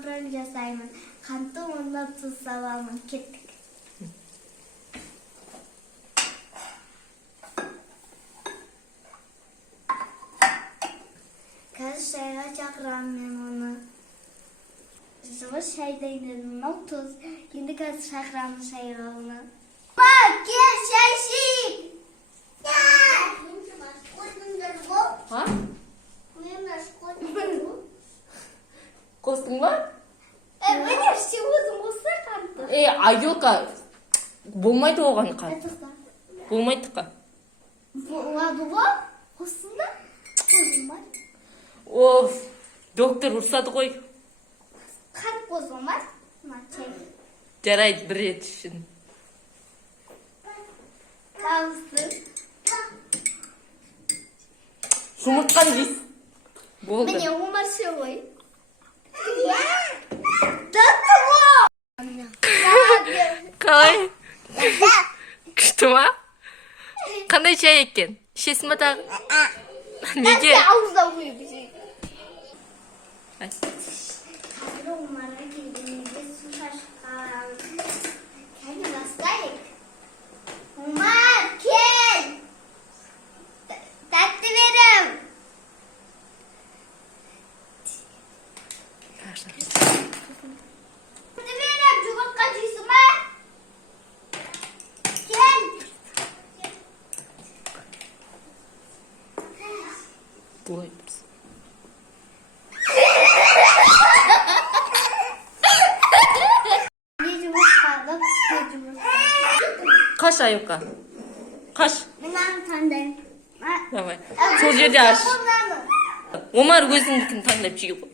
контроль жасаймын. Кантты мында туз саламын. Кеттик. Қазір шайға чакырамын мен оны. Жылы шайдан мынау туз. Енді қазір шақырамын шайға оны. Кел, шай ішейік. А? Қостың ба? Міне все өзім қосса қанты. Айока, болмайды оған қант. Болмайды қа. Болады ғой? Қосын да? Қосылмай. Оф, доктор ұрсады ғой. Қант қосылмай. Жарайды, бір рет үшін. Қалысы. Жұмыртқан дейсіз. Болды. Міне омаршы ғой. Татты ғой! Қалай? Күшті ма? Қандай шай екен? Ішесің ба тағы? Неге? Ауыздан құйып жейді. Ай. Қазір омарға келгенде су шашқан. Кәне бастайық. Омар, кел! Тәтті берім. Тәтті берім, жұмыртқа жейсің ма? Кел! Бұлай. Не жұмыртқаға, не жұмыртқа. Қаш, Айока. Қаш. Мен таңдаймын. Давай. Сол жерде аш. Омар өзіңдікін таңдап жей ғой.